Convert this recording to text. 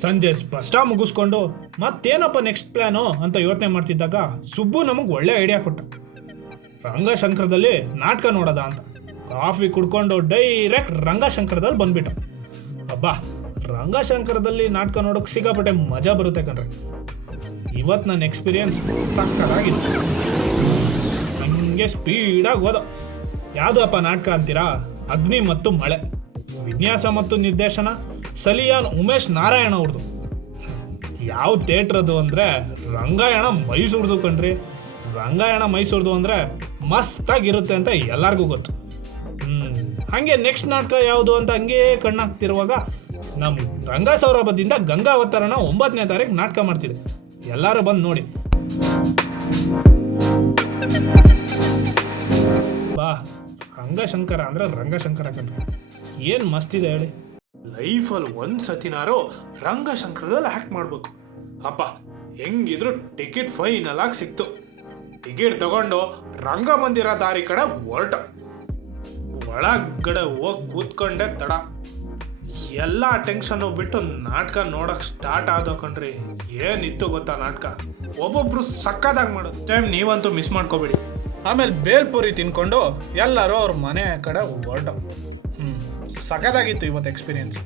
ಸಂಜೆ ಸ್ಪಷ್ಟ ಮುಗಿಸ್ಕೊಂಡು ಮತ್ತೇನಪ್ಪ ನೆಕ್ಸ್ಟ್ ಪ್ಲ್ಯಾನು ಅಂತ ಯೋಚನೆ ಮಾಡ್ತಿದ್ದಾಗ ಸುಬ್ಬು ನಮಗೆ ಒಳ್ಳೆ ಐಡಿಯಾ ಕೊಟ್ಟ. ರಂಗಶಂಕರದಲ್ಲಿ ನಾಟಕ ನೋಡೋದ ಅಂತ. ಕಾಫಿ ಕುಡ್ಕೊಂಡು ಡೈರೆಕ್ಟ್ ರಂಗಶಂಕರದಲ್ಲಿ ಬಂದ್ಬಿಟ್ಟು. ಅಬ್ಬಾ, ರಂಗಶಂಕರದಲ್ಲಿ ನಾಟಕ ನೋಡೋಕೆ ಸಿಕ್ಕಾಪಟ್ಟೆ ಮಜಾ ಬರುತ್ತೆ ಕಣ್ರಿ. ಇವತ್ತು ನನ್ನ ಎಕ್ಸ್ಪೀರಿಯನ್ಸ್ ಸಕ್ಕತ್ತಾಗಿದೆ. ಹಿಂಗೆ ಸ್ಪೀಡಾಗಿ ಹೋದ. ಯಾವುದು ಅಪ್ಪ ನಾಟಕ ಅಂತೀರಾ? ಅಗ್ನಿ ಮತ್ತು ಮಳೆ. ವಿನ್ಯಾಸ ಮತ್ತು ನಿರ್ದೇಶನ ಸಲಿಯಾನ್ ಉಮೇಶ್ ನಾರಾಯಣ ಅವ್ರದ್ದು. ಯಾವ ಥಿಯೇಟ್ರ್ ಅದು ಅಂದರೆ ರಂಗಾಯಣ ಮೈಸೂರ್ದು ಕಣ್ರಿ. ರಂಗಾಯಣ ಮೈಸೂರ್ದು ಅಂದರೆ ಮಸ್ತಾಗಿರುತ್ತೆ ಅಂತ ಎಲ್ಲರಿಗೂ ಗೊತ್ತು. ಹಾಗೆ ನೆಕ್ಸ್ಟ್ ನಾಟಕ ಯಾವುದು ಅಂತ ಹಂಗೆ ಕಣ್ಣಾಗ್ತಿರುವಾಗ ನಮ್ಮ ರಂಗ ಸೌರಭದಿಂದ ಗಂಗಾವತರಣ 9ನೇ ತಾರೀಕು ನಾಟಕ ಮಾಡ್ತಿದೆ. ಎಲ್ಲರೂ ಬಂದು ನೋಡಿ. ಬಾ, ರಂಗಶಂಕರ ಅಂದರೆ ರಂಗಶಂಕರ ಕಣ್ರಿ. ಏನು ಮಸ್ತಿದೆ ಹೇಳಿ. ಲೈಫಲ್ಲಿ ಒಂದು ಸತಿನಾರು ರಂಗಶಂಕರದಲ್ಲಿ ಆ್ಯಕ್ಟ್ ಮಾಡಬೇಕು. ಅಪ್ಪ, ಹೆಂಗಿದ್ರು ಟಿಕೆಟ್ ಫೈನಲ್ ಆಗಿ ಸಿಕ್ತು. ಟಿಕೆಟ್ ತಗೊಂಡು ರಂಗಮಂದಿರ ದಾರಿ ಕಡೆ ಹೊರಟ. ಒಳಗಡೆ ಹೋಗಿ ಕೂತ್ಕೊಂಡೆ ತಡ. ಎಲ್ಲ ಟೆನ್ಷನ್ನು ಬಿಟ್ಟು ನಾಟಕ ನೋಡೋಕೆ ಸ್ಟಾರ್ಟ್ ಆದೋ ಕಣ್ರಿ. ಏನಿತ್ತು ಗೊತ್ತಾ ನಾಟಕ? ಒಬ್ಬೊಬ್ರು ಸಕ್ಕತ್ತಾಗಿ ಮಾಡೋದು. ಟೈಮ್ ನೀವಂತೂ ಮಿಸ್ ಮಾಡ್ಕೋಬೇಡಿ. ಆಮೇಲೆ ಬೇಲ್ಪುರಿ ತಿನ್ಕೊಂಡು ಎಲ್ಲರೂ ಅವ್ರ ಮನೆ ಕಡೆ ಹೊರಟ. ಸಕ್ಕತ್ತಾಗಿತ್ತು ಇವತ್ತು ಎಕ್ಸ್ಪೀರಿಯನ್ಸ್.